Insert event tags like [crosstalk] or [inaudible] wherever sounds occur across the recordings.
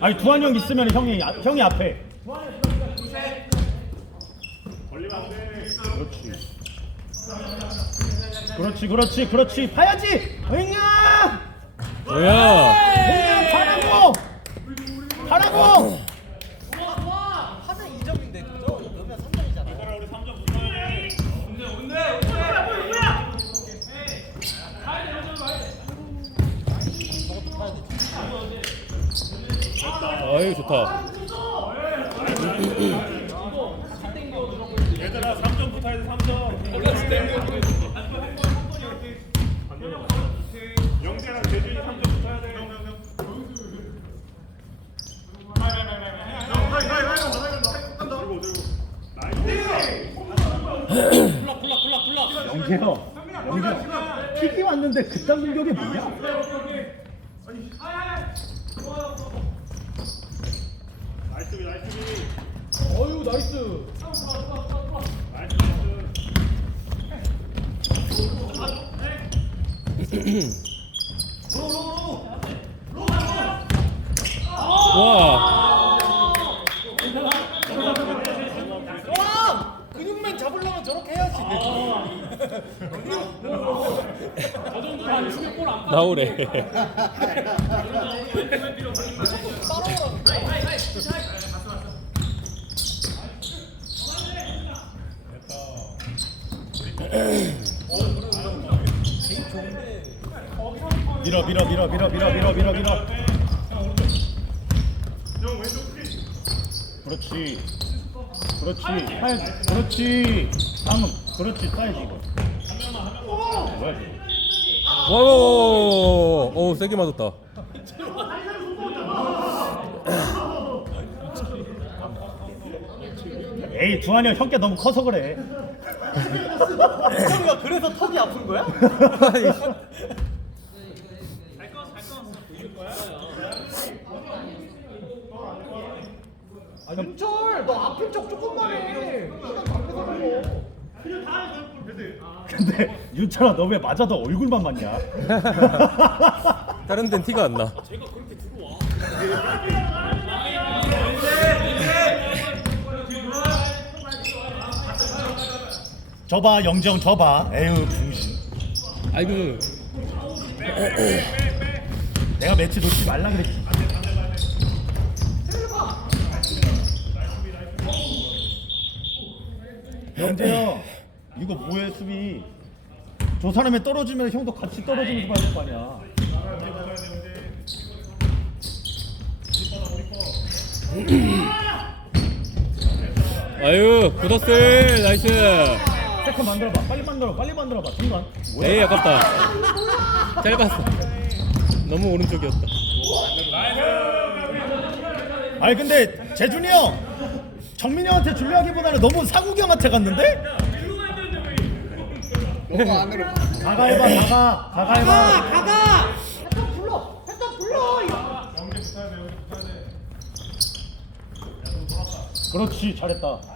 아니 두한 형 있으면 형이 아- 형이 앞에. 그렇지. 그렇지 그렇지 그렇지 봐야지. 응야. 뭐야? 응야 가라고. 가라고. 하면 2점인데 그죠? 넣으면 3점이잖아요. 아유 좋다. 얘들아 3점 붙어야 돼 3점 영재랑 재준이 3점 붙어야 돼. 영재. 왔는데 그딴 공격이 뭐야? 나이스 비 나이스 비 어유 나이스. 와. 와! 근육맨 잡으려면 저렇게 해야지. 나오래. [laughs] 밀어 밀어 밀어 밀어 밀어 밀어 밀어 밀어. 그렇지. 그렇지. 사야 그렇지. 방금 그렇지 사야지 이거. 와와와와. 오 세게 맞았다. 에이 두한이 형 형께 너무 커서 그래. 형이가 그래서 턱이 아픈 거야? 아 윤철 너 아픈 척 조금만 해. 근데 윤철아 너 왜 맞아도 얼굴만 맞냐? 다른 데는 티가 안 나. 저봐 영정 저봐. 에휴 중신. 아이고. 내가 매치 놓지 말라 그랬지. 영재야 이거 뭐해 수비? 저 사람이 떨어지면 형도 같이 떨어지면서 봐야 될 거 아니야. 아유 굳었을 나이스. 세컨 만들어봐. 빨리 만들어. 빨리 만들어봐. 중간. 뭐야? 에이 아깝다. 짧았어. 너무 오른쪽이었다. 아니 근데 재준이 형 정민이 형한테 줄려 하기보다는 너무 상욱이 형한테 갔는데? 너무 안으로. 가가 해봐 가가 가가 해봐 가가. 불러. 했다 불러. 붙어야 돼 그렇지 잘했다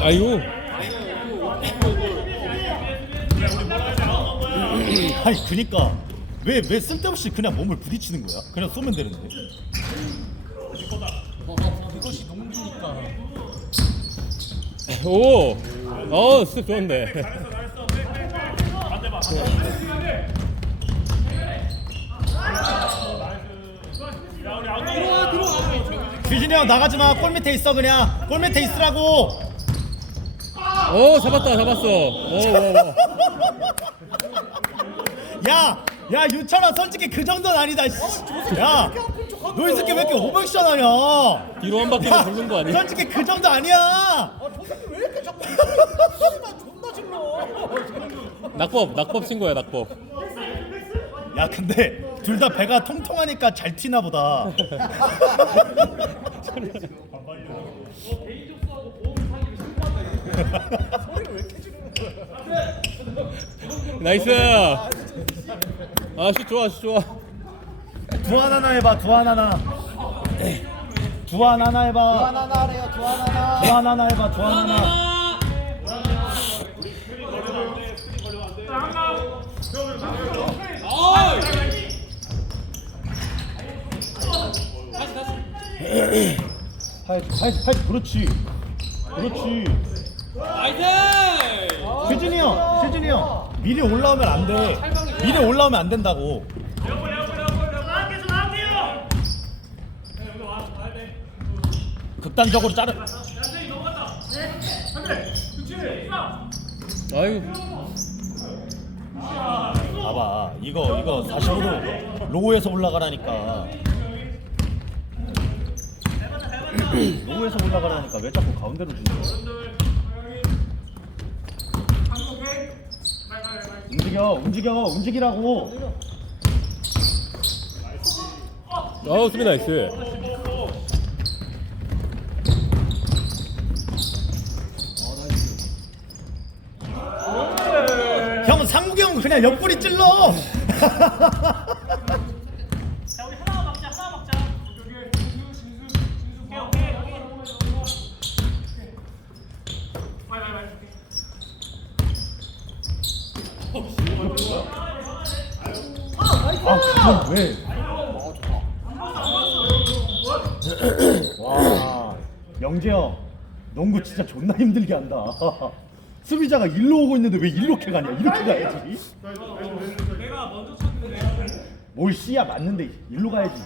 아이고. 아니 그니까 왜 왜 쓸데없이 그냥 몸을 부딪히는 거야? 그냥 쏘면 되는데 이것이 농구니까. 오. 어 스텝 좋은데. 들어와 들어와. 규진이 형 나가지 마 골 밑에 있어 그냥 골 밑에 있으라고 오 잡았다 잡았어. 오, 오, 오. 야! 야 윤철아 솔직히 그 정도는 아니다 씨. 야! 너이 새끼 왜 이렇게 오버액션 하냐 뒤로 한 바퀴만 돌는 거 아니야? 솔직히 그 정도 아니야 아저 새끼 왜 이렇게 자꾸 존나 질러. 낙법 낙법 친 거야 낙법. 야 근데 둘 다 배가 통통하니까 잘 튀나 보다. [laughs] 나이스. 아슛 좋아 슛 좋아. 두한 하나 해봐. 두한 하나. 두한 하나 해봐. 두하나나래요 두하나나 두한 하나 해봐. 두한 하나. 파이트 파이트 파이트. 그렇지. 그렇지. 세준이 형 세준이 형. 미리 올라오면 안 돼. 미리 올라오면 안 된다고. 극단적으로 자르. 아유. 봐봐. 이거 이거 45도 로우에서 올라가라니까 [clears throat] 로우에서 올라가라니까 왜 자꾸 가운데로 주는 거야? 움직여 움직여 움직이라고. 어우 수비 나이스. 형형 그냥 옆구리 찔러 [laughs] 아 왜? 와 영재 형 농구 진짜 존나 힘들게 한다. 수비자가 일로 오고 있는데 왜 이렇게 가냐? 이렇게 가야지. 뭘 씨야 맞는데. 일로 가야지.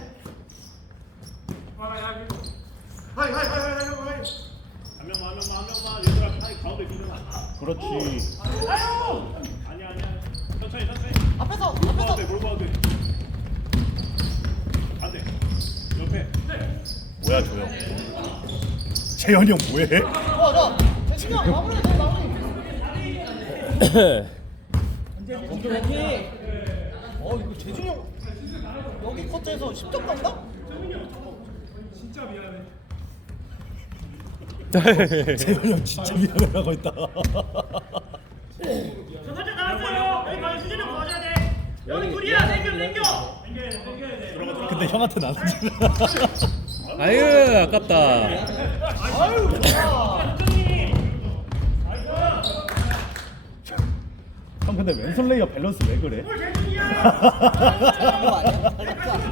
그렇지. 아니야 아니야. 천천히 천천히. 앞에서 앞에서 와도 돼 몰고 와도 돼 안돼 옆에 뭐야 조용 재현이 형 뭐해? 재진이 형 마무리 돼 마무리 어 이거 재준이 형 여기 커트에서 10점 간다? 재현이 형 진짜 미안하고 있다 살짝 나왔어요. 여기 가서 수진을 도와줘야 돼. 여기. 근데 형한테 나누지 [laughs] 아유 아깝다. 아유 좋아 형 근데 왼손 레이어 밸런스 왜 그래? [laughs]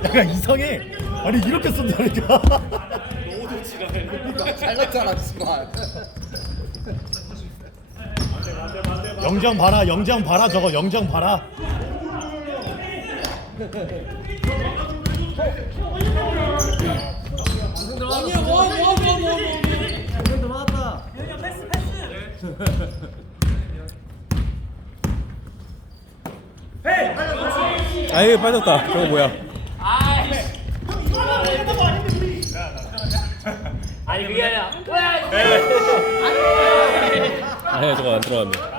약간 이상해 아니 이렇게 쏜다니까 잘났잖아 지만 영정 봐라 영정 봐라 저거 영정 봐라 패스, 패스. 아유 빠졌다. 저거 뭐야? 아니, 그게 아니라. 아니 저거 안 들어갔네.